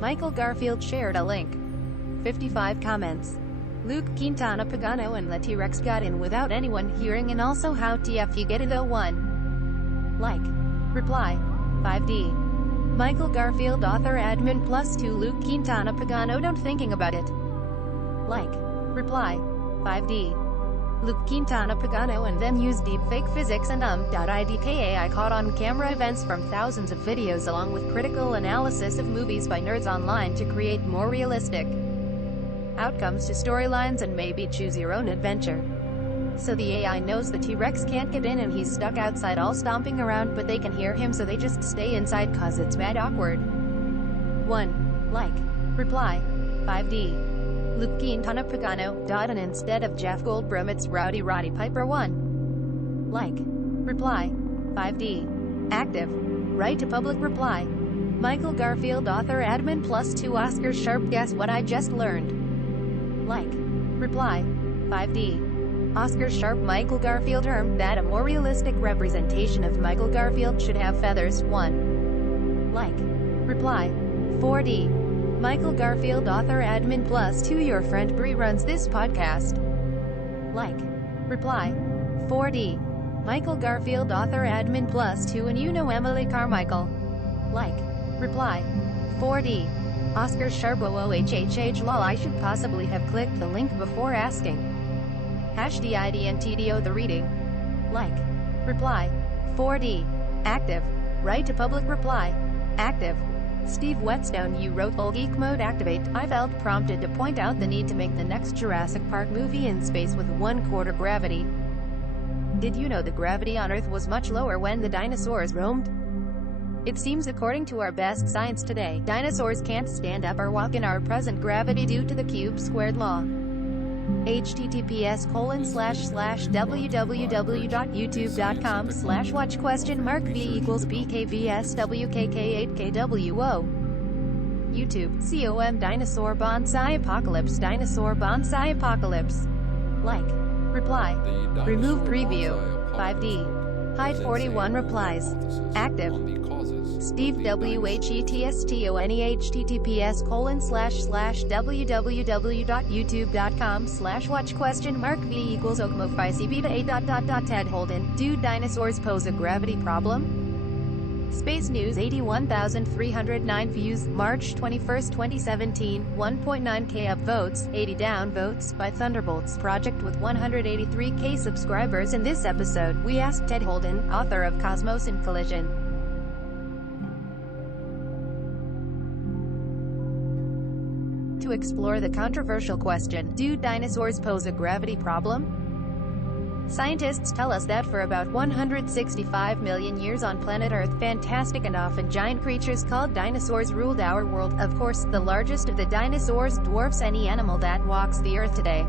Michael Garfield shared a link. 55 comments. Luke Quintana Pagano and the T-Rex got in without anyone hearing, and also how TF you get it. 1 like. Reply. 5D. Michael Garfield author admin +2 Luke Quintana Pagano don't thinking about it. Like. Reply. 5D. Luke Quintana Pagano and then use deepfake physics and Decaying caught on camera events from thousands of videos along with critical analysis of movies by nerds online to create more realistic outcomes to storylines and maybe choose your own adventure. So the AI knows the T-Rex can't get in and he's stuck outside all stomping around, but they can hear him, so they just stay inside cause it's mad awkward. 1 like. Reply. 5D. Luke Quintana Pagano, and instead of Jeff Goldblum it's Rowdy Roddy Piper. 1 like. Reply. 5D. Active. Right to public. Reply. Michael Garfield author admin +2 Oscar Sharp. Guess what I just learned? Like. Reply. 5D. Oscar Sharp Michael Garfield term that a more realistic representation of Michael Garfield should have feathers. 1 like. Reply. 4D. Michael Garfield author admin +2 your friend Brie runs this podcast. Like. Reply. 4D. Michael Garfield author admin +2 and you know Emily Carmichael. Like. Reply. 4D. Oscar Sharp OOHHH lol I should possibly have clicked the link before asking. #DIDNTDO the reading. Like. Reply. 4D. Active. Right to public. Reply. Active. Steve Whetstone you wrote full geek mode activate. I felt prompted to point out the need to make the next Jurassic Park movie in space with 1/4 gravity. Did you know the gravity on Earth was much lower when the dinosaurs roamed? It seems according to our best science today, dinosaurs can't stand up or walk in our present gravity due to the cube squared law. https://www.youtube.com/watch?v=bkvswkk8kwo YouTube, com Dinosaur Bonsai Apocalypse Dinosaur Bonsai Apocalypse. Like. Reply. Remove preview. 5D. Hide 41 replies. Active. Steve WHETSTONE https://www.youtube.com/watch?v=okmo5cb8. Ted Holden, do dinosaurs pose a gravity problem? Space News 81,309 views, March 21, 2017, 1.9k up votes, 80 down votes, by Thunderbolts Project with 183k subscribers. In this episode, we asked Ted Holden, author of Cosmos in Collision, to explore the controversial question, do dinosaurs pose a gravity problem? Scientists tell us that for about 165 million years on planet Earth, fantastic and often giant creatures called dinosaurs ruled our world. Of course, the largest of the dinosaurs dwarfs any animal that walks the Earth today.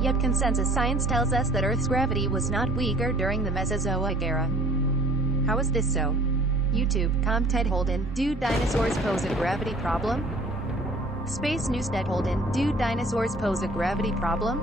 Yet consensus science tells us that Earth's gravity was not weaker during the Mesozoic era. How is this so? YouTube.com Ted Holden, do dinosaurs pose a gravity problem? Space News Ted Holden, do dinosaurs pose a gravity problem?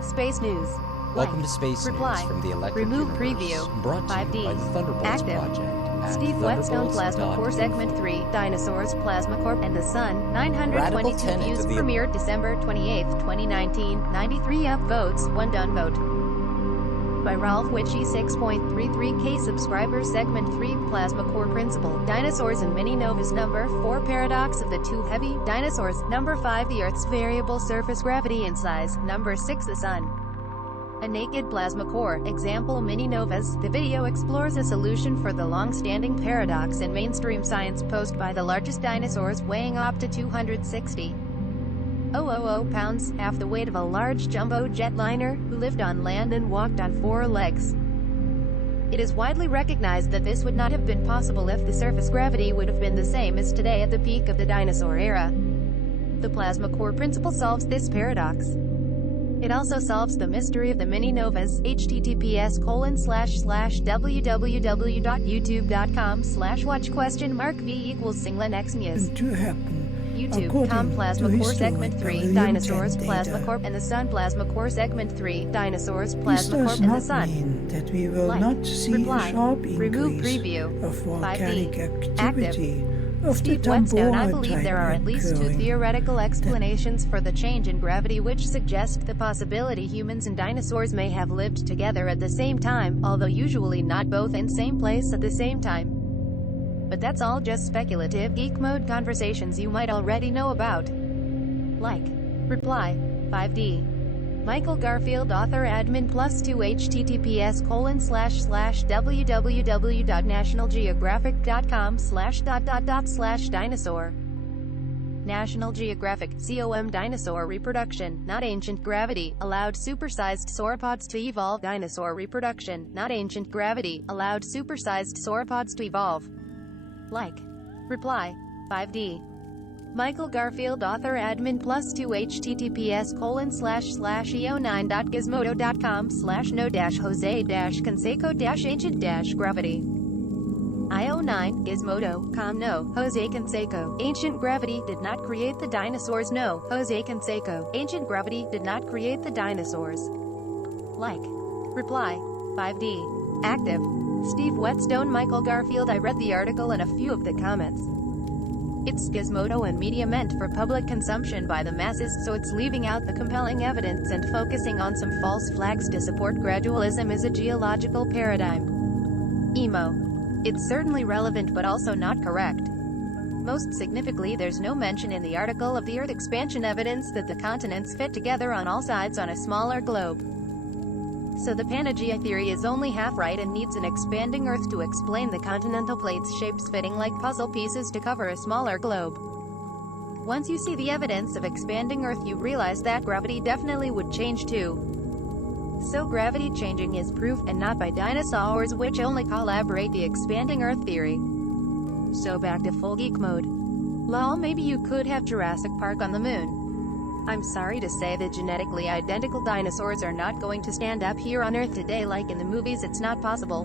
Space News. Welcome to Space Reply. News from the Electric Remove Universe, preview. brought to 5D. you by the Thunderbolts Active. Project. at Steve Whetstone Plasma Core thunderbolts.info. Segment 3, Dinosaurs, Plasma Corp, and the Sun, Radical 922 tenet views, of the- premiered December 28, 2019, 93 up votes, 1 done vote. By Ralph Witchy 6.33k subscribers. Segment 3, Plasma Core Principle, Dinosaurs and Mini-Novas. Number 4, Paradox of the Two Heavy Dinosaurs. Number 5, the Earth's Variable Surface Gravity and Size. Number 6, the Sun. A naked plasma core. Example, mini-novas. The video explores a solution for the long-standing paradox in mainstream science posed by the largest dinosaurs, weighing up to 260,000 pounds, half the weight of a large jumbo jetliner, who lived on land and walked on 4 legs. It is widely recognized that this would not have been possible if the surface gravity would have been the same as today at the peak of the dinosaur era. The plasma core principle solves this paradox. It also solves the mystery of the mini-novas. https://www.youtube.com/watch?v=singlen_news. To happen. YouTube.com Plasma to Core historical Segment 3, Paleogen Dinosaurs, data. Plasma Corp, and the Sun. Plasma Core Segment 3, Dinosaurs, This Plasma does Corp, and the not Sun. mean that we will Like. not see Reply. a sharp Remove increase preview. of volcanic 5D. activity Steve Whetstone, I believe there are at least two theoretical explanations for the change in gravity which suggest the possibility humans and dinosaurs may have lived together at the same time, although usually not both in same place at the same time. But that's all just speculative geek mode conversations you might already know about. Like. Reply. 5D. Michael Garfield, author, admin +2 https://www.nationalgeographic.com/dinosaur. National Geographic, com Dinosaur reproduction, not ancient gravity, allowed supersized sauropods to evolve. Dinosaur reproduction, not ancient gravity, allowed supersized sauropods to evolve. Like. Reply. 5D. Michael Garfield, author, admin +2 https://eo9.gizmodo.com/no-jose-canseco-ancient-gravity. IO9, Gizmodo, com no, Jose Canseco. Ancient gravity did not create the dinosaurs. No, Jose Canseco. Ancient gravity did not create the dinosaurs. Like. Reply. 5D. Active. Steve Whetstone, Michael Garfield, I read the article and a few of the comments. It's Gizmodo and media meant for public consumption by the masses, so it's leaving out the compelling evidence and focusing on some false flags to support gradualism as a geological paradigm. Emo. It's certainly relevant but also not correct. Most significantly, there's no mention in the article of the Earth expansion evidence that the continents fit together on all sides on a smaller globe. So the Pangea theory is only half right and needs an expanding Earth to explain the continental plates' shapes fitting like puzzle pieces to cover a smaller globe. Once you see the evidence of expanding Earth, you realize that gravity definitely would change too. So gravity changing is proof, and not by dinosaurs, which only corroborate the expanding Earth theory. So back to full geek mode. Lol, maybe you could have Jurassic Park on the moon. I'm sorry to say that genetically identical dinosaurs are not going to stand up here on Earth today like in the movies. It's not possible.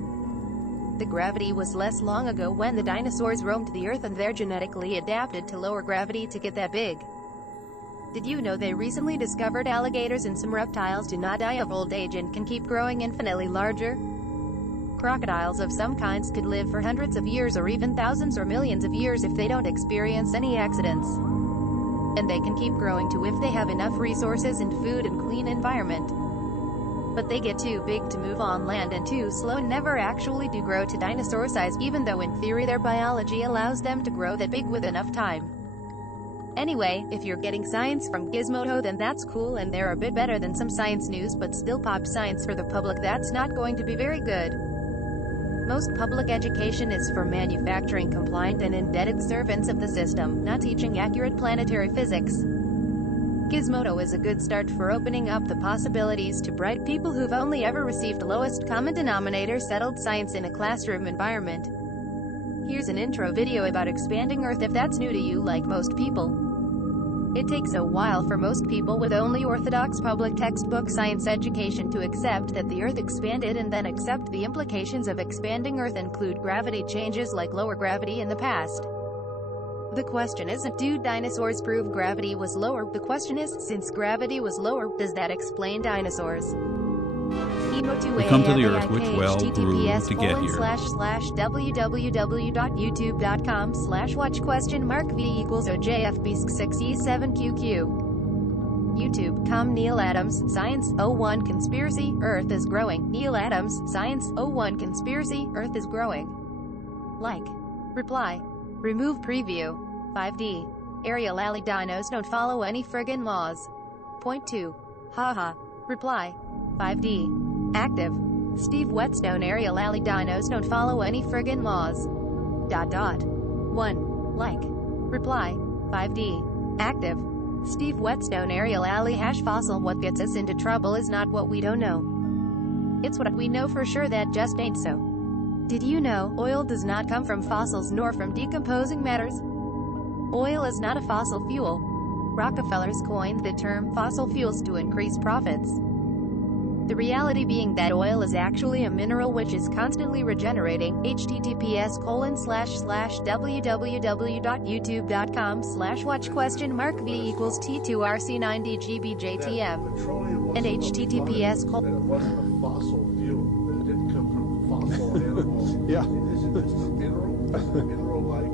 The gravity was less long ago when the dinosaurs roamed the Earth, and they're genetically adapted to lower gravity to get that big. Did you know they recently discovered alligators and some reptiles do not die of old age and can keep growing infinitely larger? Crocodiles of some kinds could live for hundreds of years or even thousands or millions of years if they don't experience any accidents. And they can keep growing too if they have enough resources and food and clean environment. But they get too big to move on land and too slow and never actually do grow to dinosaur size, even though in theory their biology allows them to grow that big with enough time. Anyway, if you're getting science from Gizmodo, then that's cool, and they're a bit better than some science news, but still pop science for the public, that's not going to be very good. Most public education is for manufacturing compliant and indebted servants of the system, not teaching accurate planetary physics. Gizmodo is a good start for opening up the possibilities to bright people who've only ever received lowest common denominator settled science in a classroom environment. Here's an intro video about expanding Earth if that's new to you like most people. It takes a while for most people with only orthodox public textbook science education to accept that the Earth expanded and then accept the implications of expanding Earth include gravity changes like lower gravity in the past. The question isn't, do dinosaurs prove gravity was lower? The question is, since gravity was lower, does that explain dinosaurs? We come to the Earth, which well grew to get here. www.youtube.com/watch?v=OJFB6E7QQ. YouTube.com Neil Adams, Science, 01 Conspiracy, Earth is growing. Neil Adams, Science, 01 Conspiracy, Earth is growing. Like. Reply. Remove preview. 5D. Ariel Alley dinos don't follow any friggin' laws. Point 2. Haha. Reply. 5D. Active. Steve Whetstone, Ariel Alley dinos don't follow any friggin' laws. 1. Like. Reply. 5D. Active. Steve Whetstone, Ariel Alley #fossil. What gets us into trouble is not what we don't know. It's what we know for sure that just ain't so. Did you know, oil does not come from fossils nor from decomposing matters? Oil is not a fossil fuel. Rockefellers coined the term fossil fuels to increase profits. The reality being that oil is actually a mineral which is constantly regenerating. https://www.youtube.com/watch?v=T2RC90GBJTM and https: It wasn't a fossil fuel. It didn't come from fossil animals. Yeah. Is it just a mineral? Is it mineral-like?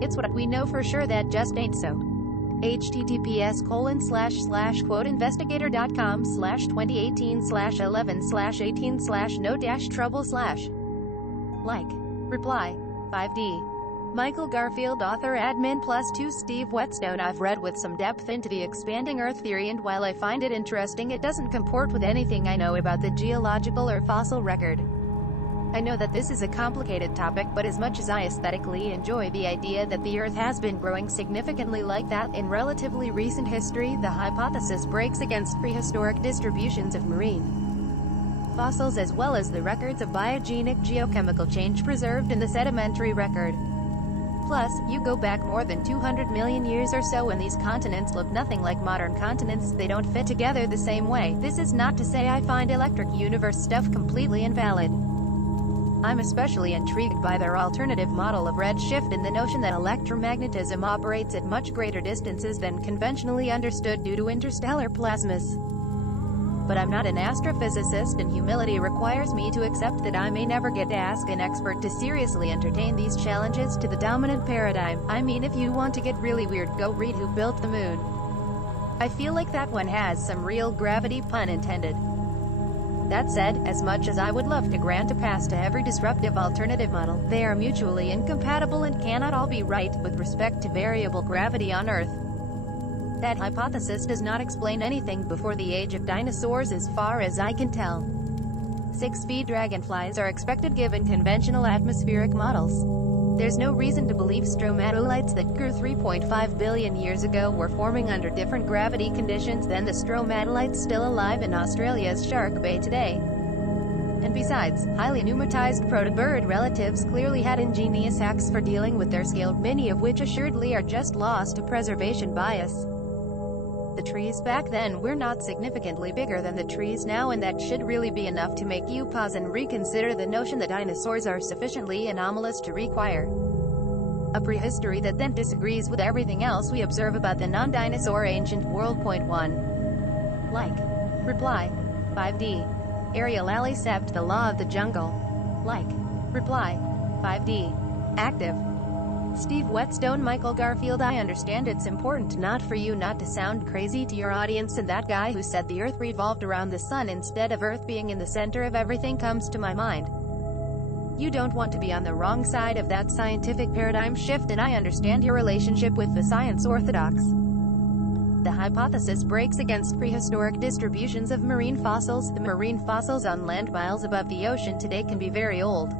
It's what we know for sure that just ain't so. https://quoteinvestigator.com/2018/11/no-trouble/ Reply. 5D. Michael Garfield, author, admin +2. Steve Whetstone. I've read with some depth into the expanding Earth theory, and while I find it interesting, it doesn't comport with anything I know about the geological or fossil record. I know that this is a complicated topic, but as much as I aesthetically enjoy the idea that the Earth has been growing significantly like that in relatively recent history, the hypothesis breaks against prehistoric distributions of marine fossils as well as the records of biogenic geochemical change preserved in the sedimentary record. Plus, you go back more than 200 million years or so and these continents look nothing like modern continents. They don't fit together the same way. This is not to say I find electric universe stuff completely invalid. I'm especially intrigued by their alternative model of redshift and the notion that electromagnetism operates at much greater distances than conventionally understood due to interstellar plasmas. But I'm not an astrophysicist, and humility requires me to accept that I may never get to ask an expert to seriously entertain these challenges to the dominant paradigm. I mean, if you want to get really weird, go read Who Built the Moon. I feel like that one has some real gravity, pun intended. That said, as much as I would love to grant a pass to every disruptive alternative model, they are mutually incompatible and cannot all be right, with respect to variable gravity on Earth. That hypothesis does not explain anything before the age of dinosaurs as far as I can tell. 6-feet dragonflies are expected given conventional atmospheric models. There's no reason to believe stromatolites that grew 3.5 billion years ago were forming under different gravity conditions than the stromatolites still alive in Australia's Shark Bay today. And besides, highly pneumatized proto-bird relatives clearly had ingenious hacks for dealing with their scale, many of which assuredly are just lost to preservation bias. The trees back then were not significantly bigger than the trees now, and that should really be enough to make you pause and reconsider the notion that dinosaurs are sufficiently anomalous to require a prehistory that then disagrees with everything else we observe about the non-dinosaur ancient world. Point 1. Reply. 5D. Ariel Ali Sept, The Law of the Jungle. Reply. 5D. Active. Steve Whetstone. Michael Garfield. I understand it's important not for you not to sound crazy to your audience, and that guy who said the Earth revolved around the Sun instead of Earth being in the center of everything comes to my mind. You don't want to be on the wrong side of that scientific paradigm shift, and I understand your relationship with the science orthodox. The hypothesis breaks against prehistoric distributions of marine fossils. The marine fossils on land miles above the ocean today can be very old.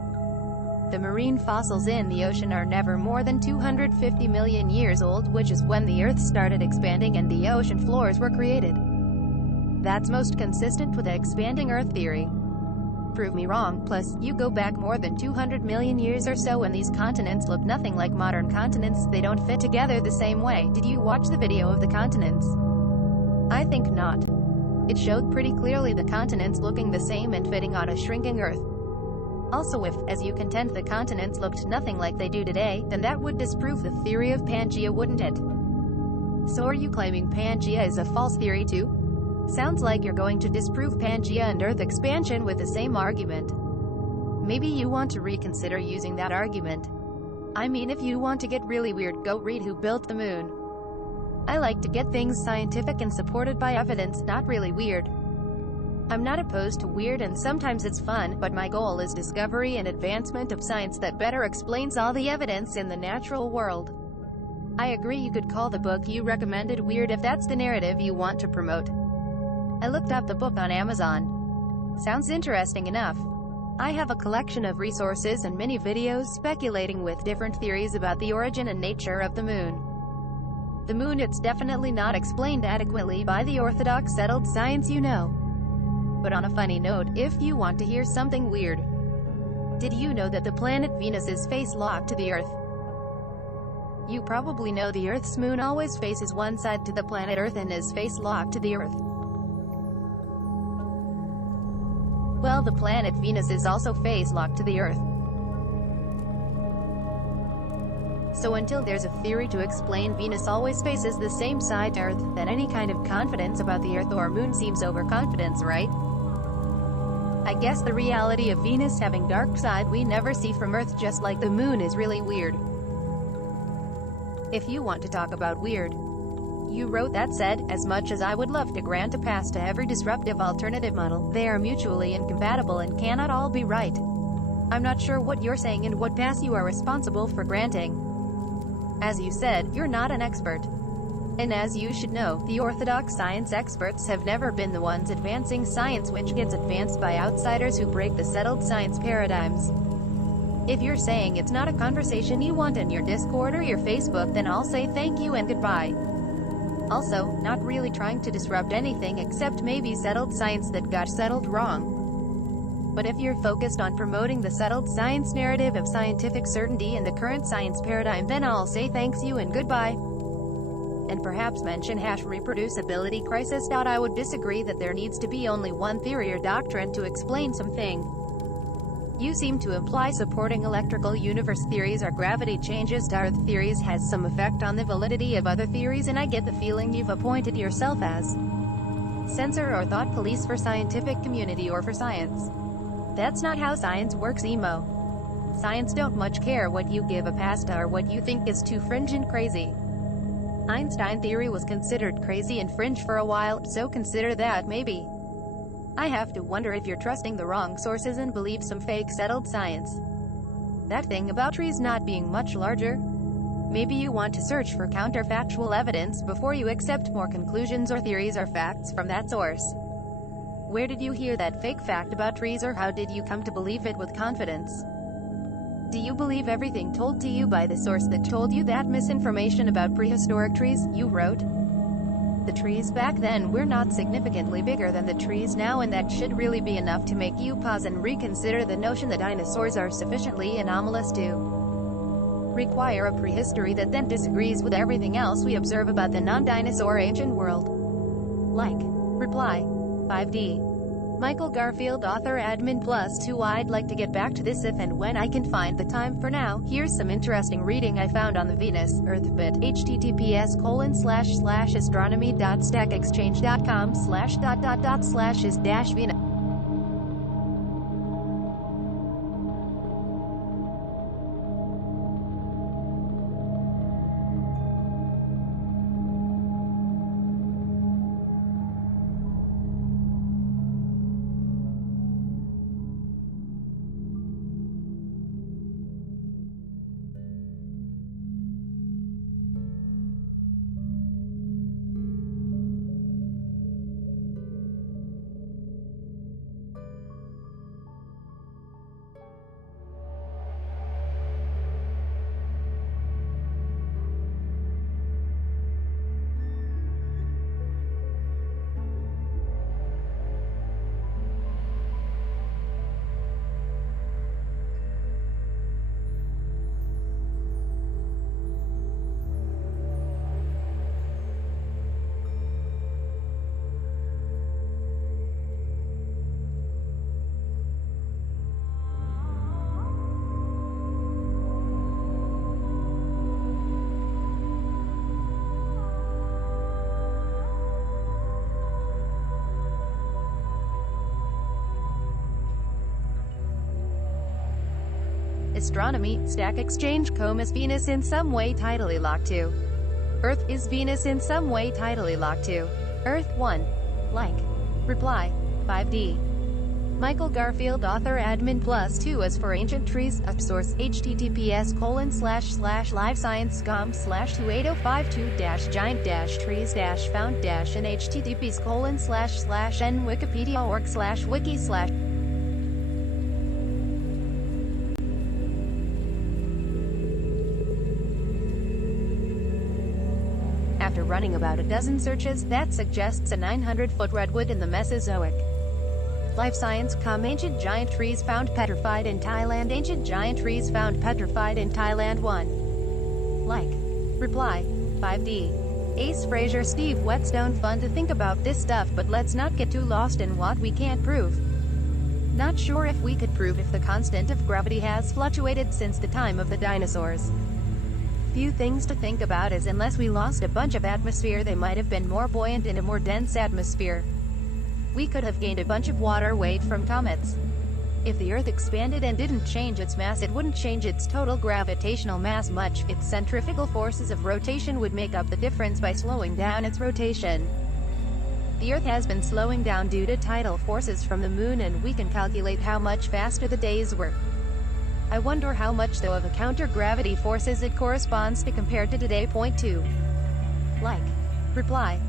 The marine fossils in the ocean are never more than 250 million years old, which is when the Earth started expanding and the ocean floors were created. That's most consistent with the expanding Earth theory. Prove me wrong. Plus, you go back more than 200 million years or so and these continents look nothing like modern continents. They don't fit together the same way. Did you watch the video of the continents? I think not. It showed pretty clearly the continents looking the same and fitting on a shrinking Earth. Also, if, as you contend, the continents looked nothing like they do today, then that would disprove the theory of Pangea, wouldn't it? So are you claiming Pangea is a false theory too? Sounds like you're going to disprove Pangea and Earth expansion with the same argument. Maybe you want to reconsider using that argument. I mean, if you want to get really weird, go read Who Built the Moon. I like to get things scientific and supported by evidence, not really weird. I'm not opposed to weird, and sometimes it's fun, but my goal is discovery and advancement of science that better explains all the evidence in the natural world. I agree you could call the book you recommended weird if that's the narrative you want to promote. I looked up the book on Amazon. Sounds interesting enough. I have a collection of resources and many videos speculating with different theories about the origin and nature of the moon. The moon, it's definitely not explained adequately by the orthodox settled science you know. But on a funny note, if you want to hear something weird, did you know that the planet Venus is face-locked to the Earth? You probably know the Earth's moon always faces one side to the planet Earth and is face-locked to the Earth. Well, the planet Venus is also face-locked to the Earth. So until there's a theory to explain Venus always faces the same side to Earth, then any kind of confidence about the Earth or moon seems overconfidence, right? I guess the reality of Venus having dark side we never see from Earth, just like the moon, is really weird. If you want to talk about weird. You wrote that said, as much as I would love to grant a pass to every disruptive alternative model, they are mutually incompatible and cannot all be right. I'm not sure what you're saying and what pass you are responsible for granting. As you said, you're not an expert. And as you should know, the orthodox science experts have never been the ones advancing science, which gets advanced by outsiders who break the settled science paradigms. If you're saying it's not a conversation you want in your Discord or your Facebook, then I'll say thank you and goodbye. Also, not really trying to disrupt anything except maybe settled science that got settled wrong. But if you're focused on promoting the settled science narrative of scientific certainty in the current science paradigm, then I'll say thanks you and goodbye. And perhaps mention #reproducibility crisis. I would disagree that there needs to be only one theory or doctrine to explain something. You seem to imply supporting electrical universe theories or gravity changes to Earth theories has some effect on the validity of other theories, and I get the feeling you've appointed yourself as censor or thought police for scientific community or for science. That's not how science works, emo. Science don't much care what you give a pass to or what you think is too fringe and crazy. Einstein theory was considered crazy and fringe for a while, so consider that maybe. I have to wonder if you're trusting the wrong sources and believe some fake settled science. That thing about trees not being much larger? Maybe you want to search for counterfactual evidence before you accept more conclusions or theories or facts from that source. Where did you hear that fake fact about trees, or how did you come to believe it with confidence? Do you believe everything told to you by the source that told you that misinformation about prehistoric trees? You wrote, the trees back then were not significantly bigger than the trees now, and that should really be enough to make you pause and reconsider the notion that dinosaurs are sufficiently anomalous to require a prehistory that then disagrees with everything else we observe about the non-dinosaur ancient world. Like. Reply. 5D. Michael Garfield, author, admin +2. I'd like to get back to this if and when I can find the time. For now, here's some interesting reading I found on the Venus Earth bit. https://astronomy.stackexchange.com/is-venus. Astronomy, Stack Exchange. Is Venus in some way tidally locked to Earth? Is Venus in some way tidally locked to Earth? 1. Like. Reply. 5D. Michael Garfield, author, admin +2. As for ancient trees, source https://livescience.com/28052-giant-trees-found-and https://n-wikipedia.org/wiki/ After running about a dozen searches, that suggests a 900-foot redwood in the Mesozoic. LifeScience.com. Ancient giant trees found petrified in Thailand. Ancient giant trees found petrified in Thailand. 1. Like. Reply. 5D. Ace Frazier, Steve Whetstone. Fun to think about this stuff, but let's not get too lost in what we can't prove. Not sure if we could prove if the constant of gravity has fluctuated since the time of the dinosaurs. Few things to think about, as unless we lost a bunch of atmosphere, they might have been more buoyant in a more dense atmosphere. We could have gained a bunch of water weight from comets. If the Earth expanded and didn't change its mass, it wouldn't change its total gravitational mass much. Its centrifugal forces of rotation would make up the difference by slowing down its rotation. The Earth has been slowing down due to tidal forces from the Moon, and we can calculate how much faster the days were. I wonder how much though of a counter-gravity forces it corresponds to compared to today. Point 2. Like. Reply.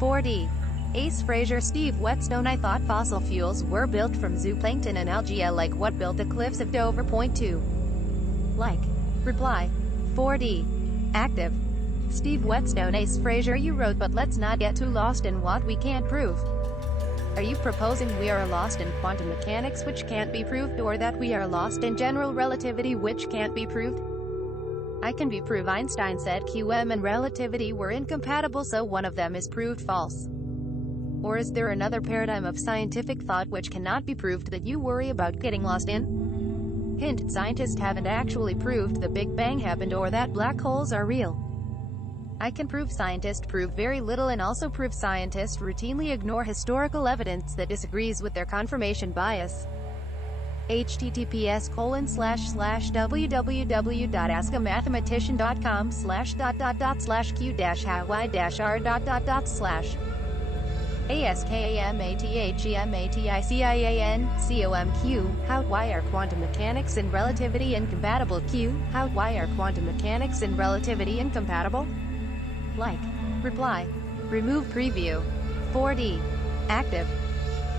4D. Ace Fraser, Steve Whetstone. I thought fossil fuels were built from zooplankton and algae, like what built the cliffs of Dover. Point 2. Like. Reply. 4D. Active. Steve Whetstone. Ace Fraser, you wrote, but let's not get too lost in what we can't prove. Are you proposing we are lost in quantum mechanics, which can't be proved, or that we are lost in general relativity, which can't be proved? I can be proved. Einstein said QM and relativity were incompatible, so one of them is proved false. Or is there another paradigm of scientific thought which cannot be proved that you worry about getting lost in? Hint: scientists haven't actually proved the Big Bang happened or that black holes are real. I can prove scientists prove very little, and also prove scientists routinely ignore historical evidence that disagrees with their confirmation bias. https://www.askamathematician.com/q-how-y-r./ASKAMATHEMATICIAN COMQ. How, why are quantum mechanics and relativity incompatible? Q. How, why are quantum mechanics and relativity incompatible? Like. Reply. Remove preview. 4D. Active.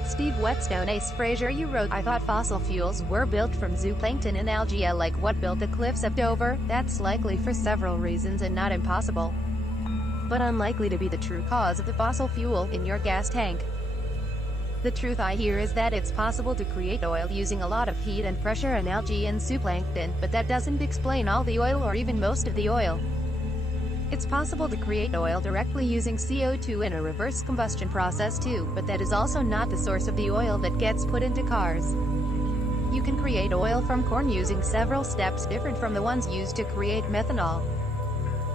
Steve Whetstone. Ace Fraser, you wrote, I thought fossil fuels were built from zooplankton and algae, like what built the cliffs of Dover. That's likely for several reasons and not impossible, but unlikely to be the true cause of the fossil fuel in your gas tank. The truth I hear is that it's possible to create oil using a lot of heat and pressure and algae and zooplankton, but that doesn't explain all the oil or even most of the oil. It's possible to create oil directly using CO2 in a reverse combustion process too, but that is also not the source of the oil that gets put into cars. You can create oil from corn using several steps different from the ones used to create methanol.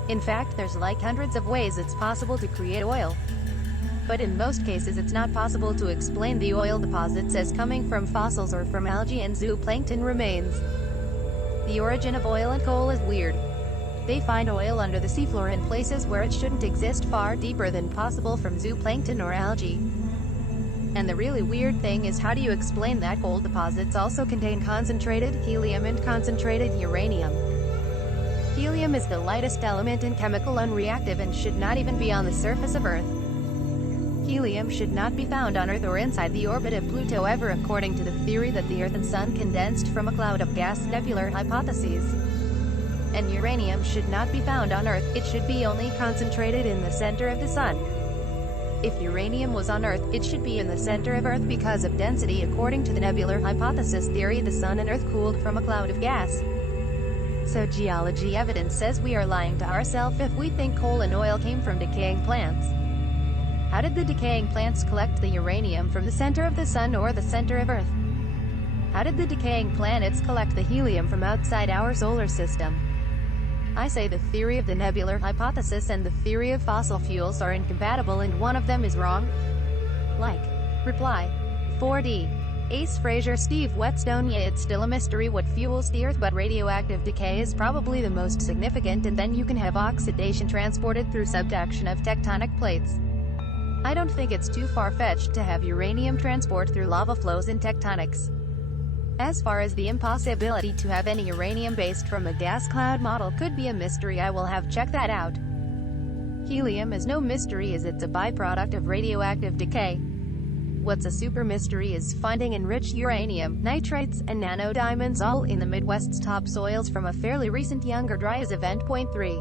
In fact, there's like hundreds of ways it's possible to create oil. But in most cases it's not possible to explain the oil deposits as coming from fossils or from algae and zooplankton remains. The origin of oil and coal is weird. They find oil under the seafloor in places where it shouldn't exist, far deeper than possible from zooplankton or algae. And the really weird thing is, how do you explain that coal deposits also contain concentrated helium and concentrated uranium? Helium is the lightest element in chemical unreactive and should not even be on the surface of Earth. Helium should not be found on Earth or inside the orbit of Pluto ever, according to the theory that the Earth and Sun condensed from a cloud of gas, nebular hypotheses. And uranium should not be found on Earth, it should be only concentrated in the center of the Sun. If uranium was on Earth, it should be in the center of Earth because of density. According to the nebular hypothesis theory, the Sun and Earth cooled from a cloud of gas. So geology evidence says we are lying to ourselves if we think coal and oil came from decaying plants. How did the decaying plants collect the uranium from the center of the Sun or the center of Earth? How did the decaying planets collect the helium from outside our solar system? I say the theory of the nebular hypothesis and the theory of fossil fuels are incompatible, and one of them is wrong. Like. Reply. 4D. Ace Fraser, Steve Whetstone. Yeah, it's still a mystery what fuels the Earth, but radioactive decay is probably the most significant, and then you can have oxidation transported through subduction of tectonic plates. I don't think it's too far-fetched to have uranium transport through lava flows in tectonics. As far as the impossibility to have any uranium based from a gas cloud model could be a mystery, I will have checked that out. Helium is no mystery as it's a byproduct of radioactive decay. What's a super mystery is finding enriched uranium, nitrates, and nanodiamonds all in the Midwest's topsoils from a fairly recent younger dryas event. Point 3.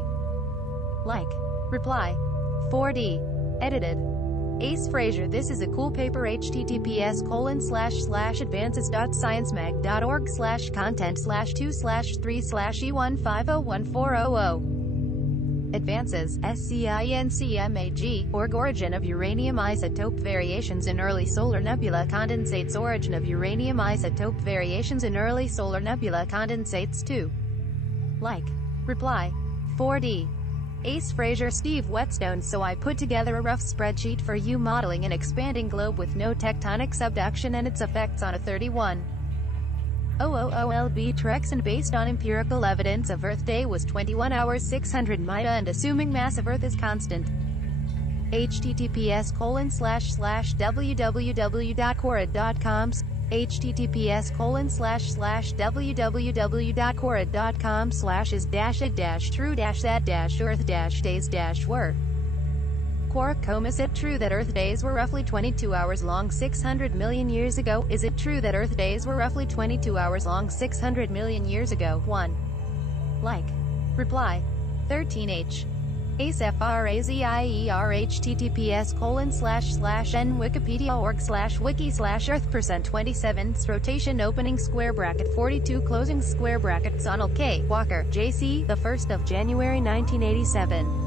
Like. Reply. 4D. Edited. Ace Fraser, this is a cool paper. https://advances.sciencemag.org/content/2/3/E1501400. Advances, SCIENCMAG, origin of uranium isotope variations in early solar nebula condensates. Origin of uranium isotope variations in early solar nebula condensates 2. Like. Reply. 4D. Ace Fraser, Steve Whetstone. So I put together a rough spreadsheet for you modeling an expanding globe with no tectonic subduction and its effects on a 31 OOOLB treks, and based on empirical evidence of Earth Day was 21 hours 600 MITA, and assuming mass of Earth is constant. https://www.quora.com https://www.quora.com/is-it-true-that-earth-days-were. Quora, is it true that Earth days were roughly 22 hours long 600 million years ago? Is it true that Earth days were roughly 22 hours long 600 million years ago? 1. Like. Reply. 13H. S4ECC https://n-wikipedia.org/wiki/earth%27 rotation opening square bracket 42 closing square bracket Xenoliths K. Walker, J.C. the 1st of January 1987.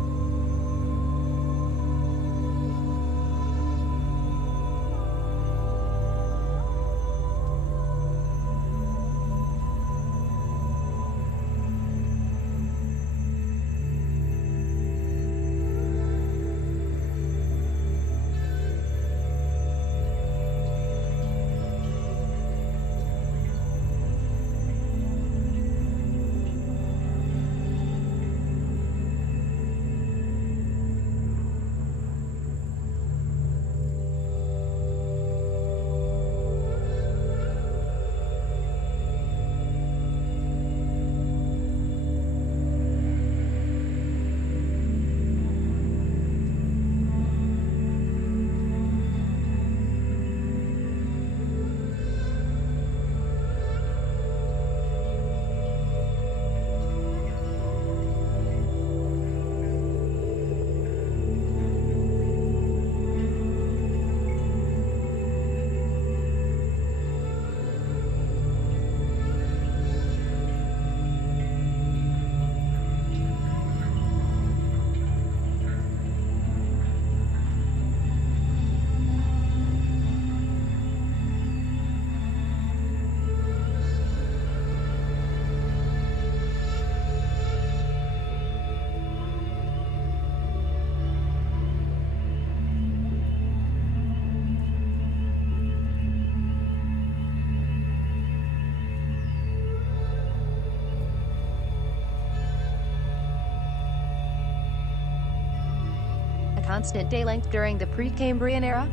Constant day length during the Precambrian era?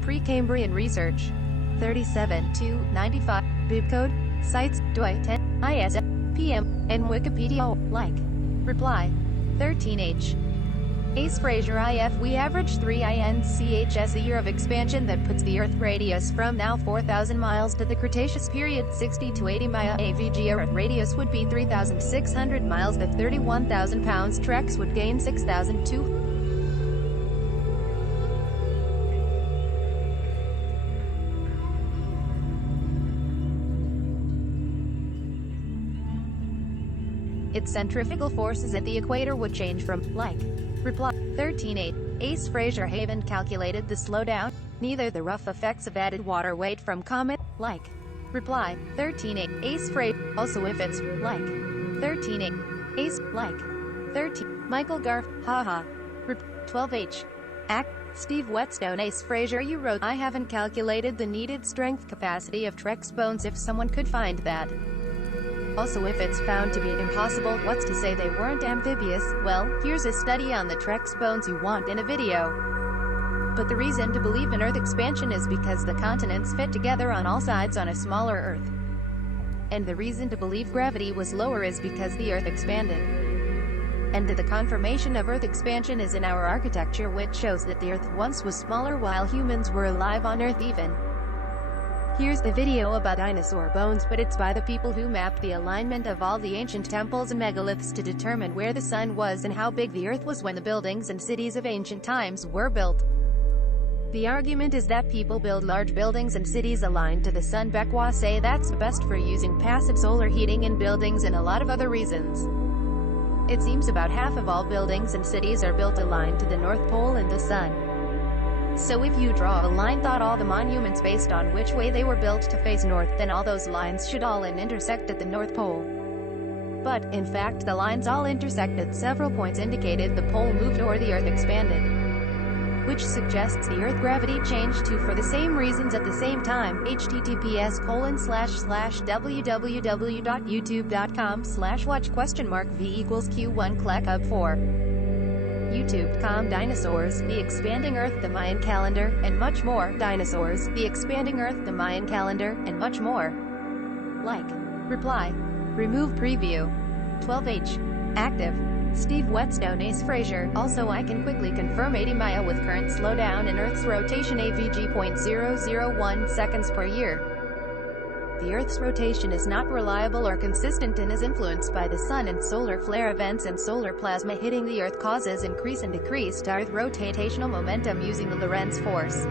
Precambrian research. 37-295. Bibcode. Sites. DOI 10. IS. PM. And Wikipedia. Like. Reply. 13H. Ace Fraser IF. We average 3 INCHS a year of expansion that puts the Earth radius from now 4,000 miles to the Cretaceous period 60 to 80 Maya. AVG Earth radius would be 3,600 miles. The 31,000 pounds treks would gain 6,200. Its centrifugal forces at the equator would change from, like. Reply. 13.8. Ace Fraser Haven calculated the slowdown, neither the rough effects of added water weight from comet, like. Reply. 13.8. Ace Fraser, also if it's, like. 13.8. Ace, like. 13. Michael Garf, haha. 12H. Act. Steve Whetstone. Ace Fraser, you wrote, I haven't calculated the needed strength capacity of Trek's bones if someone could find that. Also if it's found to be impossible, what's to say they weren't amphibious? Well, here's a study on the Trek's bones you want in a video. But the reason to believe in Earth expansion is because the continents fit together on all sides on a smaller Earth. And the reason to believe gravity was lower is because the Earth expanded. And the confirmation of Earth expansion is in our architecture, which shows that the Earth once was smaller while humans were alive on Earth even. Here's the video about dinosaur bones, but it's by the people who mapped the alignment of all the ancient temples and megaliths to determine where the sun was and how big the Earth was when the buildings and cities of ancient times were built. The argument is that people build large buildings and cities aligned to the sun. Becquois say that's best for using passive solar heating in buildings and a lot of other reasons. It seems about half of all buildings and cities are built aligned to the North Pole and the sun. So if you draw a line thought all the monuments based on which way they were built to face north, then all those lines should all intersect at the North Pole. But, in fact, the lines all intersect at several points indicated the pole moved or the Earth expanded. which suggests the Earth gravity changed too for the same reasons at the same time. https://www.youtube.com/watch?v=q1 clack up 4. YouTube.com Dinosaurs, The Expanding Earth, The Mayan Calendar, and much more. Dinosaurs, The Expanding Earth, The Mayan Calendar, and much more. Like. Reply. Remove preview. 12H. Active. Steve Whetstone Ace Frazier. Also I can quickly confirm 80 Maya with current slowdown in Earth's rotation AVG .001 seconds per year. The Earth's rotation is not reliable or consistent and is influenced by the Sun and solar flare events, and solar plasma hitting the Earth causes increase and decreased Earth rotational momentum using the Lorentz Force.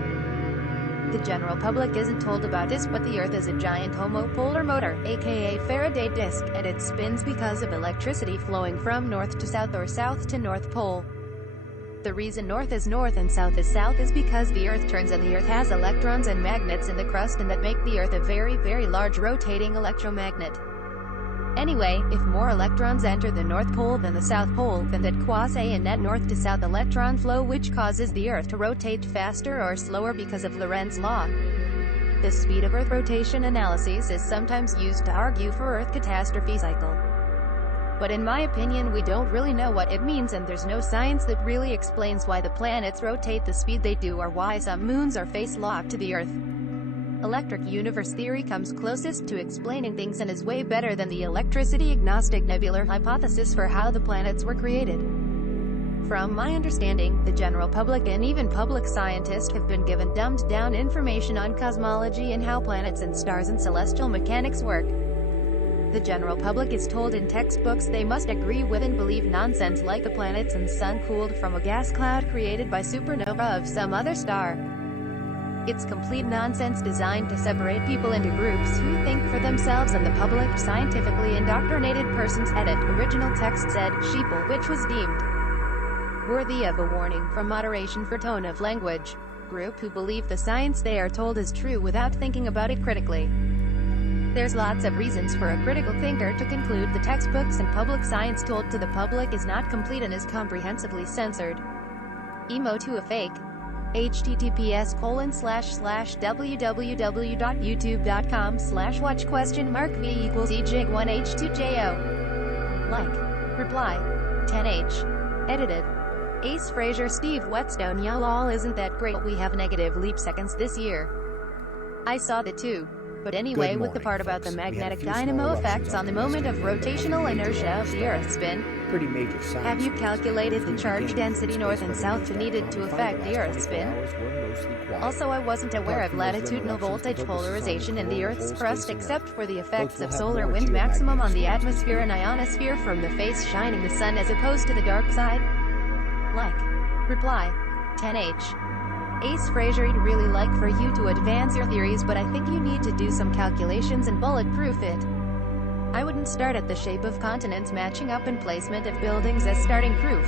The general public isn't told about this, but the Earth is a giant homopolar motor, aka Faraday disk, and it spins because of electricity flowing from north to south or south to north pole. The reason north is north and south is south is because the Earth turns and the Earth has electrons and magnets in the crust, and that make the Earth a very, very large rotating electromagnet. Anyway, if more electrons enter the North Pole than the South Pole, then that causes a net north to south electron flow, which causes the Earth to rotate faster or slower because of Lorentz law. The speed of Earth rotation analyses is sometimes used to argue for Earth catastrophe cycle. But in my opinion we don't really know what it means, and there's no science that really explains why the planets rotate the speed they do or why some moons are face-locked to the Earth. Electric universe theory comes closest to explaining things and is way better than the electricity-agnostic nebular hypothesis for how the planets were created. From my understanding, the general public and even public scientists have been given dumbed-down information on cosmology and how planets and stars and celestial mechanics work. The general public is told in textbooks they must agree with and believe nonsense like the planets and sun cooled from a gas cloud created by supernova of some other star. It's complete nonsense designed to separate people into groups who think for themselves and the public. Scientifically indoctrinated persons. Edit. Original text said, sheeple, which was deemed worthy of a warning from moderation for tone of language. Group who believe the science they are told is true without thinking about it critically. There's lots of reasons for a critical thinker to conclude the textbooks and public science told to the public is not complete and is comprehensively censored. Emo to a fake. https://www.youtube.com/watch?v=ej1h2jo. Like. Reply. 10H. Edited. Ace Frazier Steve Whetstone y'all isn't that great, we have negative leap seconds this year. I saw that too. But anyway, with the part about the magnetic dynamo effects on the moment of rotational inertia of the Earth's spin, pretty major science. Have you calculated the charge density north and south needed to affect the Earth's spin? Also, I wasn't aware of latitudinal voltage polarization in the Earth's crust except for the effects of solar wind maximum on the atmosphere and ionosphere from the face shining the sun as opposed to the dark side. Like. Reply. 10H. Ace Frazier, I'd really like for you to advance your theories, but I think you need to do some calculations and bulletproof it. I wouldn't start at the shape of continents matching up and placement of buildings as starting proof.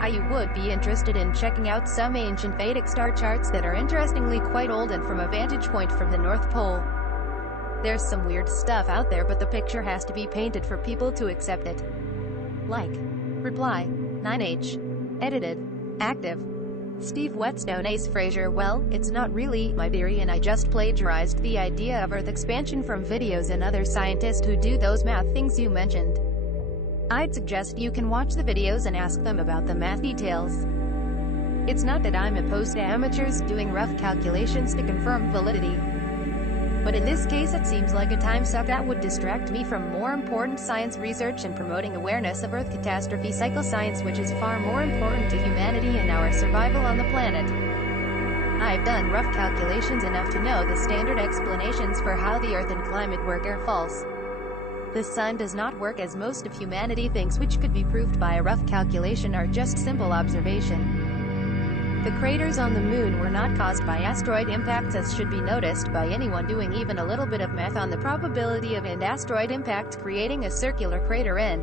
I would be interested in checking out some ancient Vedic star charts that are interestingly quite old and from a vantage point from the North Pole. There's some weird stuff out there, but the picture has to be painted for people to accept it. Like. Reply. 9H. Edited. Active. Steve Whetstone Ace Frazier, well, it's not really my theory and I just plagiarized the idea of Earth expansion from videos and other scientists who do those math things you mentioned. I'd suggest you can watch the videos and ask them about the math details. It's not that I'm opposed to amateurs doing rough calculations to confirm validity. But in this case it seems like a time suck that would distract me from more important science research and promoting awareness of Earth catastrophe cycle science, which is far more important to humanity and our survival on the planet. I've done rough calculations enough to know the standard explanations for how the Earth and climate work are false. The sun does not work as most of humanity thinks, which could be proved by a rough calculation or just simple observation. The craters on the moon were not caused by asteroid impacts, as should be noticed by anyone doing even a little bit of math on the probability of an asteroid impact creating a circular crater in.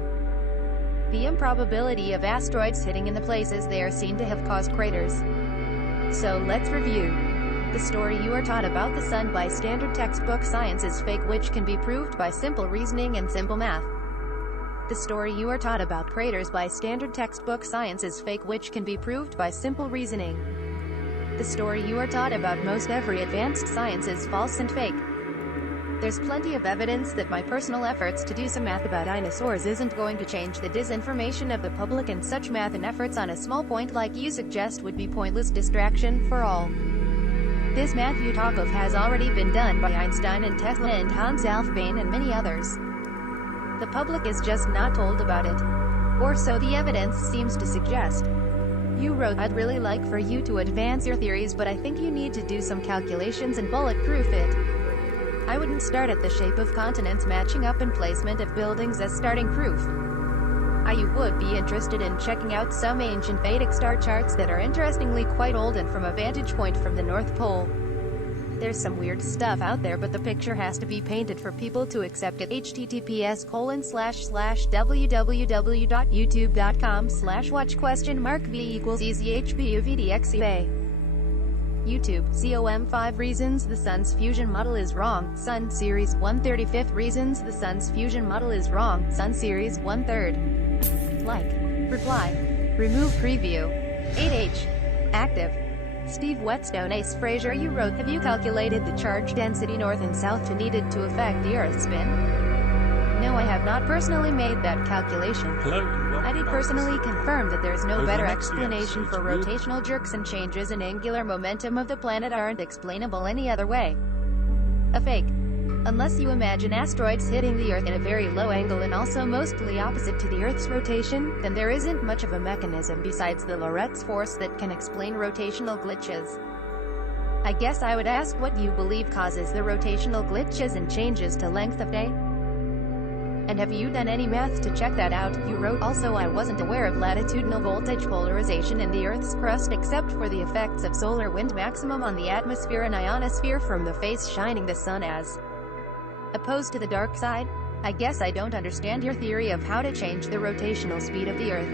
The improbability of asteroids hitting in the places they are seen to have caused craters. So let's review. The story you are taught about the sun by standard textbook science is fake, which can be proved by simple reasoning and simple math. The story you are taught about craters by standard textbook science is fake, which can be proved by simple reasoning. The story you are taught about most every advanced science is false and fake. There's plenty of evidence that my personal efforts to do some math about dinosaurs isn't going to change the disinformation of the public, and such math and efforts on a small point like you suggest would be pointless distraction for all. This math you talk of has already been done by Einstein and Tesla and Hans Alfvén and many others. The public is just not told about it. Or so the evidence seems to suggest. You wrote, "I'd really like for you to advance your theories, but I think you need to do some calculations and bulletproof it. I wouldn't start at the shape of continents matching up and placement of buildings as starting proof. You would be interested in checking out some ancient Vedic star charts that are interestingly quite old and from a vantage point from the North Pole. There's some weird stuff out there, but the picture has to be painted for people to accept it. https://www.youtube.com/watch?v=EZHBUVDXEA. YouTube, COM 5 Reasons the Sun's Fusion Model is Wrong, Sun Series 1/35 Reasons the Sun's Fusion Model is Wrong, Sun Series 1/3. Like. Reply. Remove preview. 8H. Active. Steve Whetstone. Ace Fraser. You wrote, "Have you calculated the charge density north and south needed to affect the Earth's spin?" No, I have not personally made that calculation. Hello, and welcome I did back. personally confirm that there is no Over better the next few explanation for episodes, rotational jerks and changes in angular momentum of the planet aren't explainable any other way. A fake. Unless you imagine asteroids hitting the Earth in a very low angle and also mostly opposite to the Earth's rotation, then there isn't much of a mechanism besides the Lorentz Force that can explain rotational glitches. I guess I would ask what you believe causes the rotational glitches and changes to length of day? And have you done any math to check that out? You wrote, "Also I wasn't aware of latitudinal voltage polarization in the Earth's crust except for the effects of solar wind maximum on the atmosphere and ionosphere from the face shining the sun as opposed to the dark side. I guess I don't understand your theory of how to change the rotational speed of the Earth.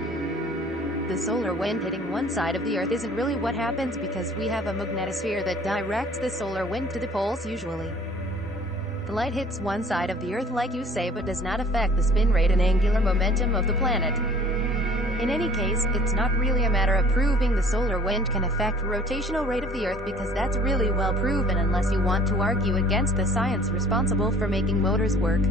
The solar wind hitting one side of the Earth isn't really what happens because we have a magnetosphere that directs the solar wind to the poles usually. The light hits one side of the Earth like you say but does not affect the spin rate and angular momentum of the planet. In any case, it's not really a matter of proving the solar wind can affect rotational rate of the Earth because that's really well proven unless you want to argue against the science responsible for making motors work.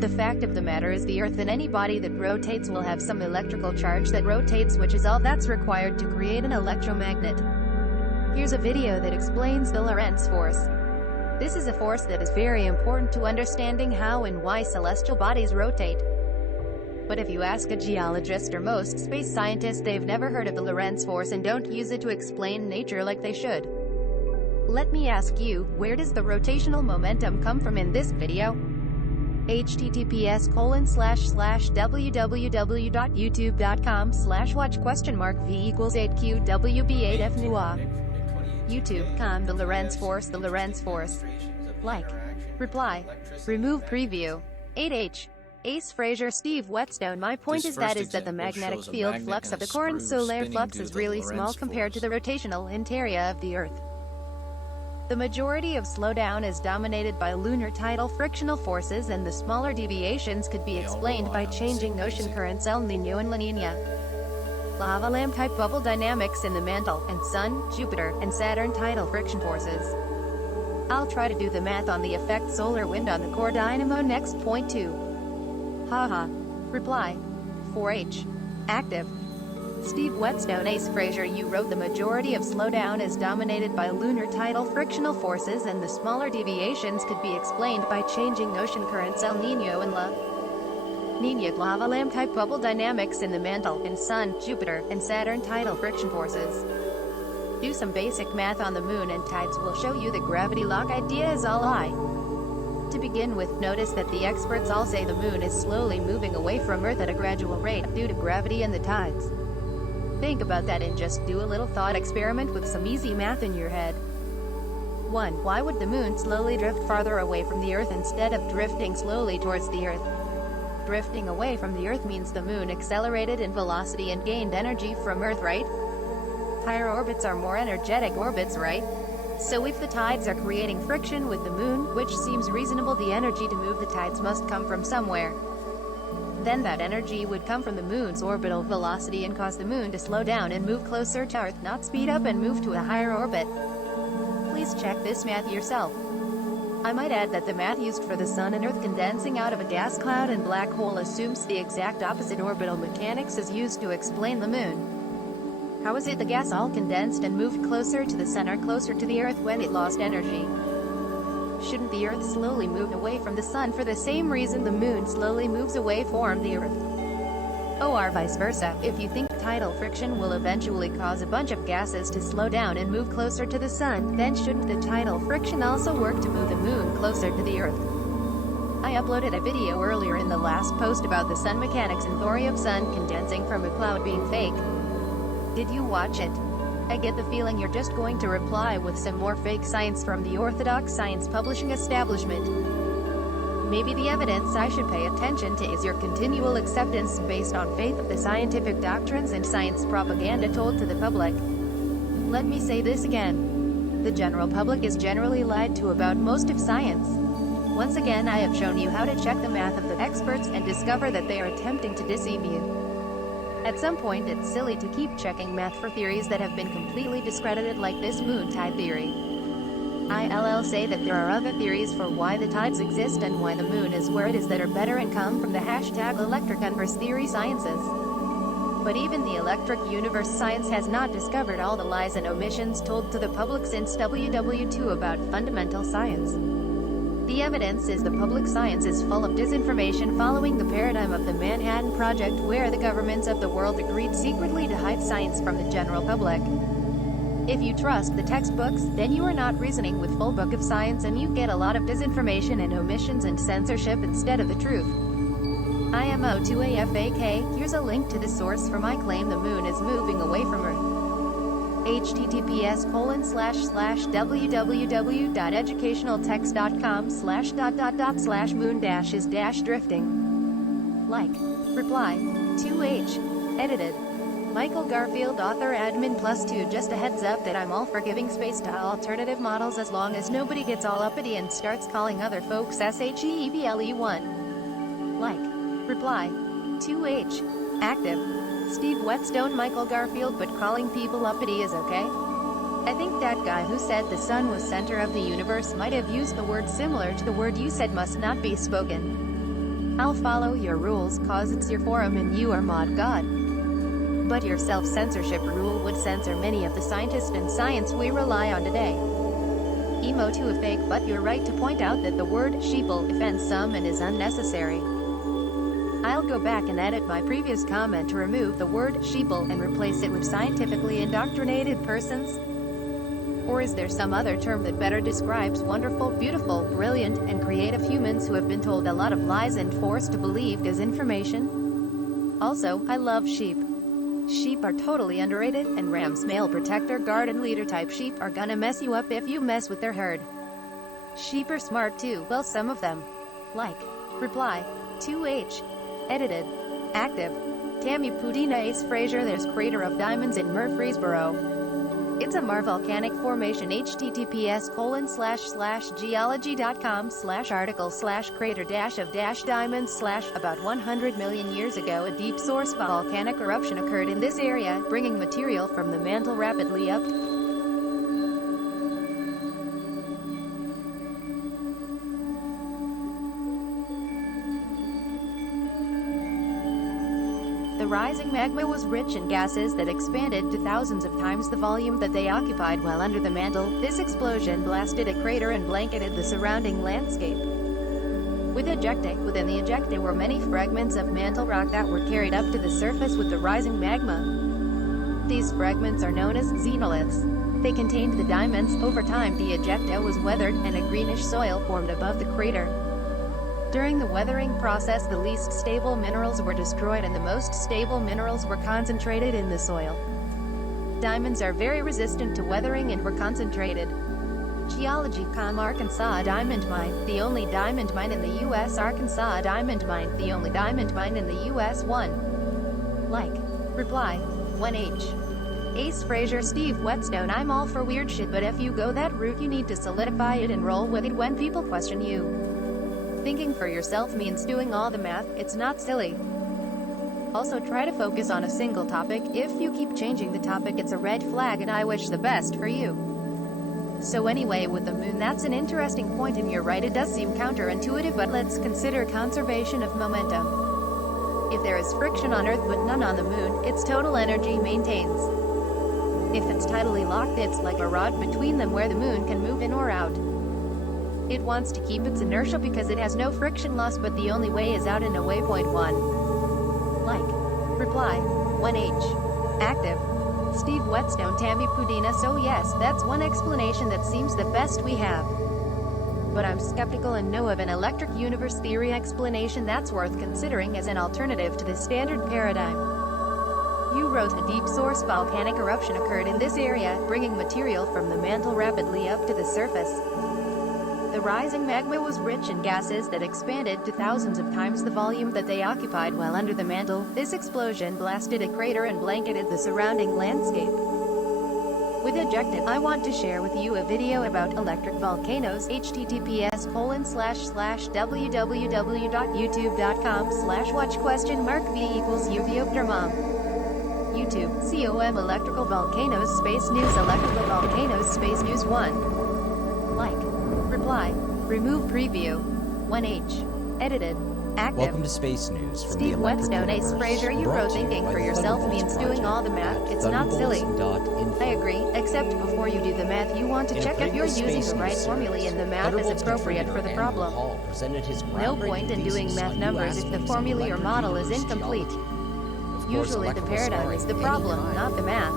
The fact of the matter is the Earth and any body that rotates will have some electrical charge that rotates, which is all that's required to create an electromagnet. Here's a video that explains the Lorentz Force. This is a force that is very important to understanding how and why celestial bodies rotate. But if you ask a geologist or most space scientists, they've never heard of the Lorentz Force and don't use it to explain nature like they should. Let me ask you, where does the rotational momentum come from in this video? https://www.youtube.com/watch?v=8qwb8fnua. YouTube.com The Lorentz Force. The Lorentz Force. Like. Reply. Remove preview. 8H. Ace Fraser. Steve Whetstone. My point is that the magnetic field flux of the current solar flux is really small compared to the rotational interior of the Earth. The majority of slowdown is dominated by lunar tidal frictional forces, and the smaller deviations could be explained by changing ocean currents El Niño and La Niña. Lava lamp type bubble dynamics in the mantle, and Sun, Jupiter, and Saturn tidal friction forces. I'll try to do the math on the effect solar wind on the core dynamo next. Point 2. Haha. Reply. 4H. Active. Steve Whetstone. Ace Fraser. You wrote, "The majority of slowdown is dominated by lunar tidal frictional forces, and the smaller deviations could be explained by changing ocean currents El Niño and La Niña. Lava lamp type bubble dynamics in the mantle, and Sun, Jupiter, and Saturn tidal friction forces." Do some basic math on the moon and tides will show you the gravity lock idea is all lie. To begin with, notice that the experts all say the moon is slowly moving away from Earth at a gradual rate due to gravity and the tides. Think about that and just do a little thought experiment with some easy math in your head. 1. Why would the moon slowly drift farther away from the Earth instead of drifting slowly towards the Earth? Drifting away from the Earth means the moon accelerated in velocity and gained energy from Earth, right? Higher orbits are more energetic orbits, right? So if the tides are creating friction with the moon, which seems reasonable, the energy to move the tides must come from somewhere. Then that energy would come from the moon's orbital velocity and cause the moon to slow down and move closer to Earth, not speed up and move to a higher orbit. Please check this math yourself. I might add that the math used for the Sun and Earth condensing out of a gas cloud and black hole assumes the exact opposite orbital mechanics as used to explain the Moon. How is it the gas all condensed and moved closer to the Sun or closer to the Earth when it lost energy? Shouldn't the Earth slowly move away from the Sun for the same reason the Moon slowly moves away from the Earth? Or vice versa, if you think tidal friction will eventually cause a bunch of gases to slow down and move closer to the Sun, then shouldn't the tidal friction also work to move the Moon closer to the Earth? I uploaded a video earlier in the last post about the Sun mechanics and theory of Sun condensing from a cloud being fake. Did you watch it? I get the feeling you're just going to reply with some more fake science from the orthodox science publishing establishment. Maybe the evidence I should pay attention to is your continual acceptance based on faith of the scientific doctrines and science propaganda told to the public. Let me say this again. The general public is generally lied to about most of science. Once again, I have shown you how to check the math of the experts and discover that they are attempting to deceive you. At some point, it's silly to keep checking math for theories that have been completely discredited, like this moon tide theory. I'll say that there are other theories for why the tides exist and why the moon is where it is that are better and come from the hashtag electric universe theory sciences. But even the electric universe science has not discovered all the lies and omissions told to the public since WW2 about fundamental science. The evidence is the public science is full of disinformation following the paradigm of the Manhattan Project, where the governments of the world agreed secretly to hide science from the general public. If you trust the textbooks, then you are not reasoning with full book of science and you get a lot of disinformation and omissions and censorship instead of the truth. IMO2AFAK, here's a link to the source for my claim the moon is moving away from Earth. https://www.educationaltext.com/moon-is-drifting. Like. Reply. 2H. Edited. Michael Garfield, author, admin +2. Just a heads up that I'm all for giving space to alternative models as long as nobody gets all uppity and starts calling other folks SHEEVLE1. Like. Reply. 2H. Active. Steve Whetstone, Michael Garfield, but calling people uppity is okay? I think that guy who said the sun was center of the universe might have used the word similar to the word you said must not be spoken. I'll follow your rules cause it's your forum and you are mod god. But your self-censorship rule would censor many of the scientists and science we rely on today. Emo to a fake, but you're right to point out that the word sheeple offends some and is unnecessary. I'll go back and edit my previous comment to remove the word sheeple and replace it with scientifically indoctrinated persons. Or is there some other term that better describes wonderful, beautiful, brilliant, and creative humans who have been told a lot of lies and forced to believe disinformation? Also, I love sheep. Sheep are totally underrated, and Ram's male protector, guard, and leader type sheep are gonna mess you up if you mess with their herd. Sheep are smart too, well, some of them. Like. Reply. 2H. Edited. Active. Tammy Pudina Ace Fraser. There's crater of diamonds in Murfreesboro. It's a volcanic formation. https://geology.com/article/crater-of-diamonds/ about 100 million years ago, a deep source volcanic eruption occurred in this area, bringing material from the mantle rapidly up. The rising magma was rich in gases that expanded to thousands of times the volume that they occupied while under the mantle. This explosion blasted a crater and blanketed the surrounding landscape. Within the ejecta were many fragments of mantle rock that were carried up to the surface with the rising magma. These fragments are known as xenoliths. They contained the diamonds. Over time, the ejecta was weathered, and a greenish soil formed above the crater. During the weathering process, the least stable minerals were destroyed and the most stable minerals were concentrated in the soil. Diamonds are very resistant to weathering and were concentrated. Geology.com Arkansas Diamond Mine, the only diamond mine in the U.S. Arkansas Diamond Mine, the only diamond mine in the U.S. 1. Like. Reply. 1H. Ace Fraser, Steve Whetstone. I'm all for weird shit, but if you go that route you need to solidify it and roll with it when people question you. thinking for yourself means doing all the math, it's not silly. Also try to focus on a single topic. If you keep changing the topic, it's a red flag, and I wish the best for you. So anyway, with the moon, that's an interesting point, and you're right, it does seem counterintuitive, but let's consider conservation of momentum. If there is friction on Earth but none on the moon, its total energy maintains. If it's tidally locked, it's like a rod between them where the moon can move in or out. It wants to keep its inertia because it has no friction loss, but the only way is out in a waypoint 1. Like. Reply. 1H. Active. Steve Whetstone, Tammy Pudina. So yes, that's one explanation that seems the best we have. But I'm skeptical and know of an electric universe theory explanation that's worth considering as an alternative to the standard paradigm. You wrote a deep source volcanic eruption occurred in this area, bringing material from the mantle rapidly up to the surface. The rising magma was rich in gases that expanded to thousands of times the volume that they occupied while under the mantle. This explosion blasted a crater and blanketed the surrounding landscape. With objective, I want to share with you a video about electric volcanoes. https://www.youtube.com/watch?v=uvioptermom. YouTube, com electrical volcanoes space news electrical volcanoes space news 1. Like. Reply. Remove preview. 1H. Edited. Active. Welcome to Space News from Steve the Electric Whetstone, Ace Universe, Fraser. You brought wrote to you thinking by for the yourself Thunderbolts means doing all the math, Project it's at not silly. thunderbolts.info. I agree, except before you do the math you want to In a check if you're previous using Space the right News formula series, and the math is Thunderbolts appropriate for the contributor Andrew problem. Hall presented his No groundbreaking point in doing thesis math on numbers new if the aspects of formula or electric model is universe incomplete. geology. Of course, Usually the electrical paradigm is the sparring of any problem, kind. not the math.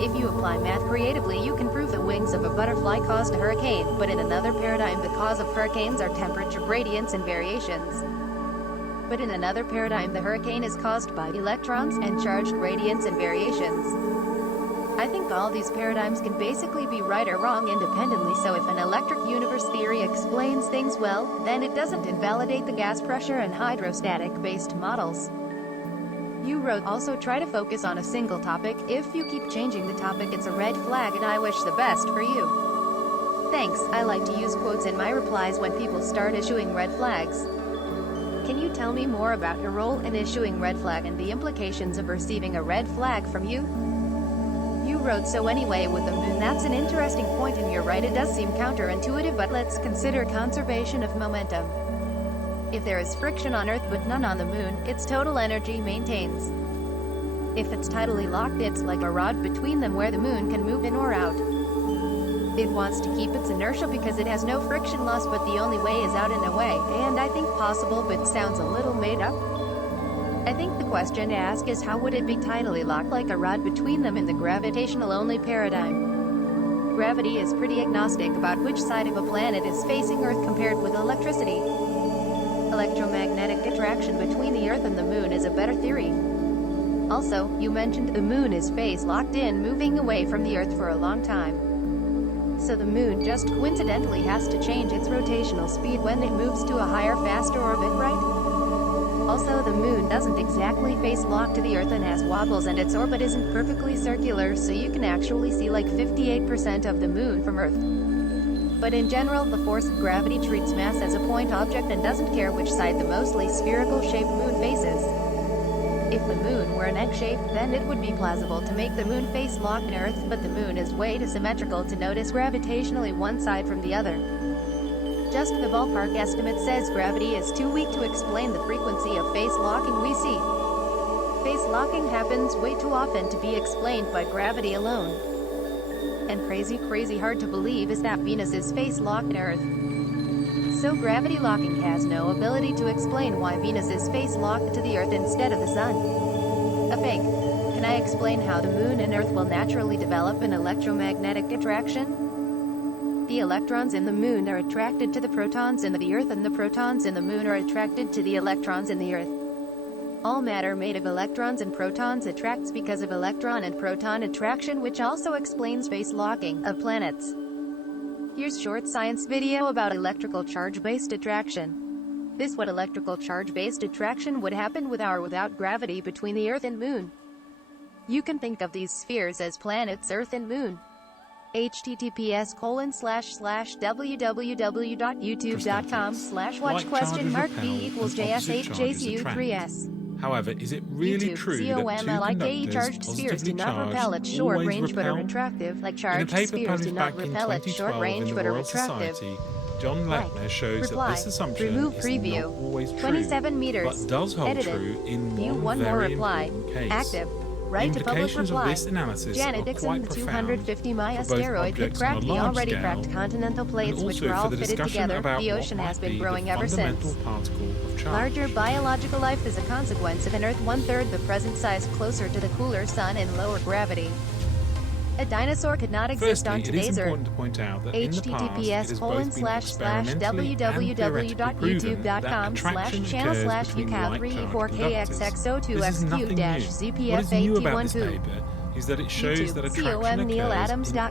If you apply math creatively, you can prove the wings of a butterfly caused a hurricane, but in another paradigm the cause of hurricanes are temperature gradients and variations. But in another paradigm the hurricane is caused by electrons and charge gradients and variations. I think all these paradigms can basically be right or wrong independently, so if an electric universe theory explains things well, then it doesn't invalidate the gas pressure and hydrostatic-based models. You wrote also try to focus on a single topic. If you keep changing the topic, it's a red flag, and I wish the best for you. Thanks. I like to use quotes in my replies when people start issuing red flags. Can you tell me more about your role in issuing red flag and the implications of receiving a red flag from you? You wrote so anyway, with the moon, that's an interesting point, and you're right, it does seem counterintuitive, but let's consider conservation of momentum. If there is friction on Earth but none on the moon, its total energy maintains. If it's tidally locked, it's like a rod between them where the moon can move in or out. It wants to keep its inertia because it has no friction loss, but the only way is out in a way, and I think possible but sounds a little made up. I think the question to ask is how would it be tidally locked like a rod between them in the gravitational-only paradigm? Gravity is pretty agnostic about which side of a planet is facing Earth compared with electricity. Electromagnetic attraction between the Earth and the moon is a better theory. Also, you mentioned the moon is phase locked in, moving away from the Earth for a long time. So the moon just coincidentally has to change its rotational speed when it moves to a higher, faster orbit, right? Also, the moon doesn't exactly face lock to the Earth and has wobbles, and its orbit isn't perfectly circular, so you can actually see like 58% of the moon from Earth. But in general, the force of gravity treats mass as a point object and doesn't care which side the mostly spherical-shaped moon faces. If the moon were an egg-shaped, then it would be plausible to make the moon face locked in Earth, but the moon is way too symmetrical to notice gravitationally one side from the other. Just the ballpark estimate says gravity is too weak to explain the frequency of face locking we see. Face locking happens way too often to be explained by gravity alone. And crazy hard to believe is that Venus is face locked in Earth. So gravity locking has no ability to explain why Venus is face locked to the Earth instead of the Sun. A fake. Can I explain how the moon and Earth will naturally develop an electromagnetic attraction? The electrons in the moon are attracted to the protons in the Earth, and the protons in the moon are attracted to the electrons in the Earth. All matter made of electrons and protons attracts because of electron and proton attraction, which also explains face locking of planets. Here's short science video about electrical charge-based attraction. This what electrical charge-based attraction would happen with or without gravity between the Earth and Moon. You can think of these spheres as planets Earth and Moon. https://www.youtube.com/watch?b=jsh/JCU3s. However, is it really YouTube, true that two COMLIKE conductors charged spheres do positively not repel at charged short always range but are repel? attractive, like In a charged paper spheres do published not back in repel at short 2012 range in but the are Royal attractive. Society, John Lechner shows Reply. that this assumption Remove is preview. not always true, 27 meters. but does hold Edited. true in View one one more very reply. important case. Active. Right to publish Implications of reply. this analysis Janet are Dixon, quite the profound 250 Mi for both asteroid could objects on crack a the large already scale, cracked continental plates and which also were all for the fitted discussion together. about The what ocean has might been be growing the ever since. fundamental particle of charge. Larger biological life is a consequence of an Earth 1/3 the present size closer to the cooler sun and lower gravity. A dinosaur could not exist Firstly, on it is today's Earth. important to point out that in the past, it has both been experimentally and theoretically proven that attraction occurs between like-charged conductors. This is nothing new. What is new about this paper is that it shows that attraction occurs in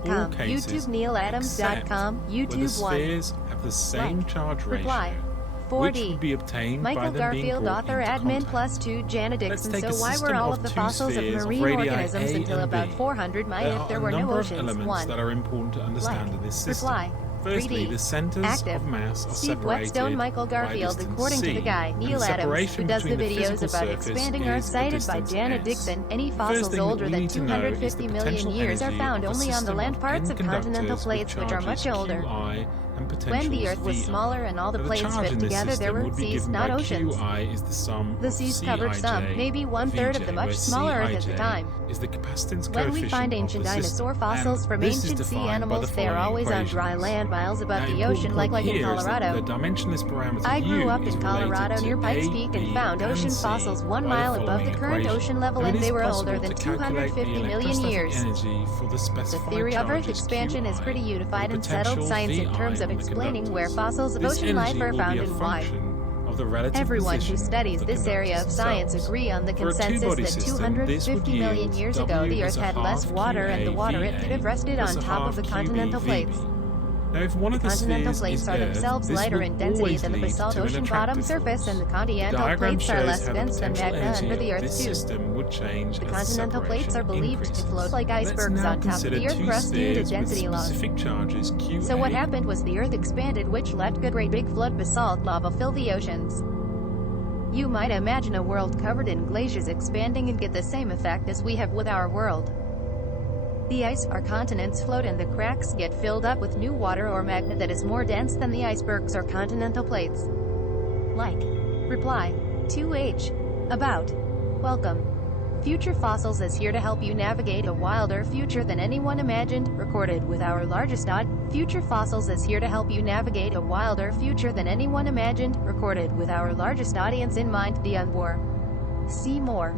all cases, YouTube NeilAdams.com, except where the YouTube 1. spheres have the same charge Reply. ratio, 4D. which would be obtained by Michael them being Garfield, brought author, into admin, contact. +2, Janet Let's Dixon. take So a why system were all of of the two fossils of spheres of marine radii organisms A until and about B. 400 million There if are there a were no number of oceans? elements 1. that are important to understand in this system. Reply. Firstly, 3D. the centers Active. of mass are Steve separated Whetstone, Michael by Garfield, distance according c, to the guy, and Neil the Adams, who separation does the between videos physical about surface expanding is Earth a cited by distance Janet s. Dixon. Any The first fossils thing that older we than need to know is the 250 million potential years are energy found of a only on the system land of parts n of continental conductors with plates which are much charges older. QI and When potentials the Earth was VI. smaller and all the Now, plates charge fit in this together, there system were would be seas, given not by oceans. QI is the sum The of seas covered Cij, some, maybe 1/3 of the Vj, much where smaller Earth at the Cij time. is the capacitance When we coefficient find of ancient the dinosaur system, fossils and from this is ancient sea defined by the animals, they are following always on dry equations. land miles above Now, the important ocean, point like in here is that Colorado. the dimensionless parameter I grew U up is in Colorado related near to Pikes A, Peak B, and found and ocean C fossils 1 by mile the above the following current equation. ocean level, Now, and it is they were possible older than to calculate 250 the million electrostatic years. energy for the The specified theory of Earth charges expansion is QI pretty unified with and settled potentials science in VI terms of on the explaining where conductors. fossils of This ocean life energy are will found be a and why. function of the relative Everyone who position studies of the this area of conductors science themselves. agree on the For a consensus two-body that system, this 250 would million yield years ago W the as Earth a had less half water and the water it QA could have rested plus on a top half of the QB continental plates. Now, if one The of the continental spheres plates is are Earth, themselves this lighter will in density always than the lead basalt to an ocean bottom attractive surface, and the force. continental The diagram plates are shows less how the dense than potential magma energy under the of Earth this too. system would change The as the continental plates are separation believed to increases. float like icebergs Let's now on top of consider the Earth two crust due to spheres with density laws. specific charges QA. So what happened was the Earth expanded, which let a great big flood basalt lava fill the oceans. You might imagine a world covered in glaciers expanding and get the same effect as we have with our world. The ice, our continents float and the cracks get filled up with new water or magma that is more dense than the icebergs or continental plates. Like. Reply. 2H. About. Welcome. Future Fossils is here to help you navigate a wilder future than anyone imagined, recorded with our largest odd. Future Fossils is here to help you navigate a wilder future than anyone imagined, recorded with our largest audience in mind, the Unwar. See more.